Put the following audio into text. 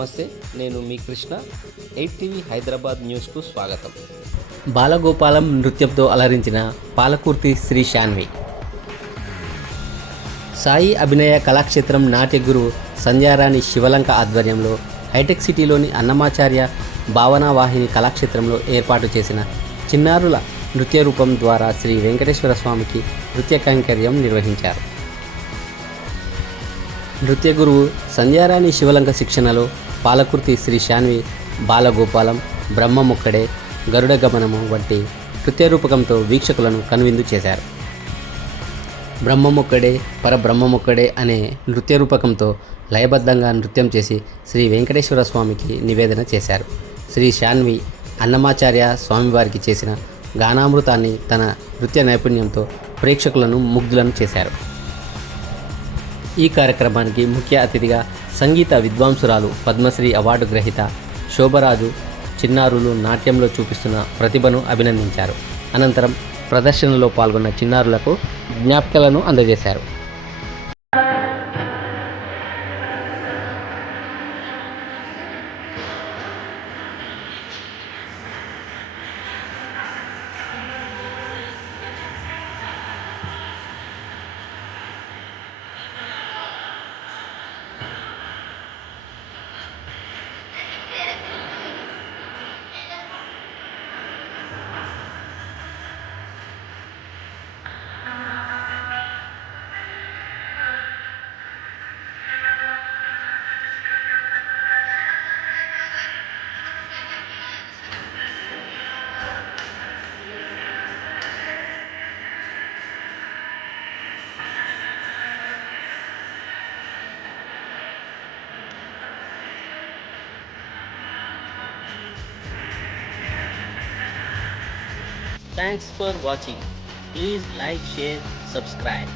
నమస్తే, నేను మీ కృష్ణ. 8 టీవీ హైదరాబాద్ న్యూస్కు స్వాగతం. బాలగోపాలం నృత్యంతో అలరించిన పాలకుర్తి శ్రీ శాన్వి. సాయి అభినయ కళాక్షేత్రం నాట్య గురువు సంధ్యారాణి శివలంక ఆధ్వర్యంలో హైటెక్ సిటీలోని అన్నమాచార్య భావనావాహిని కళాక్షేత్రంలో ఏర్పాటు చేసిన చిన్నారుల నృత్య రూపం ద్వారా శ్రీ వెంకటేశ్వర స్వామికి నృత్య కైంకర్యం నిర్వహించారు. నృత్య గురువు సంధ్యారాణి శివలంక శిక్షణలో పాలకుర్తి శ్రీ శాన్వి బాలగోపాలం, బ్రహ్మముక్కడే, గరుడ గమనము వంటి నృత్య రూపకంతో వీక్షకులను కనువిందు చేశారు. బ్రహ్మముక్కడే పరబ్రహ్మముక్కడే అనే నృత్య రూపకంతో లయబద్ధంగా నృత్యం చేసి శ్రీ వెంకటేశ్వర స్వామికి నివేదన చేశారు. శ్రీ శాన్వి అన్నమాచార్య స్వామివారికి చేసిన గానామృతాన్ని తన నృత్య నైపుణ్యంతో ప్రేక్షకులను ముగ్ధులను చేశారు. ఈ కార్యక్రమానికి ముఖ్య అతిథిగా సంగీత విద్వాంసురాలు, పద్మశ్రీ అవార్డు గ్రహీత శోభరాజు చిన్నారులు నాట్యంలో చూపిస్తున్న ప్రతిభను అభినందించారు. అనంతరం ప్రదర్శనలో పాల్గొన్న చిన్నారులకు జ్ఞాపికలను అందజేశారు. Thanks for watching. Please like, share, subscribe.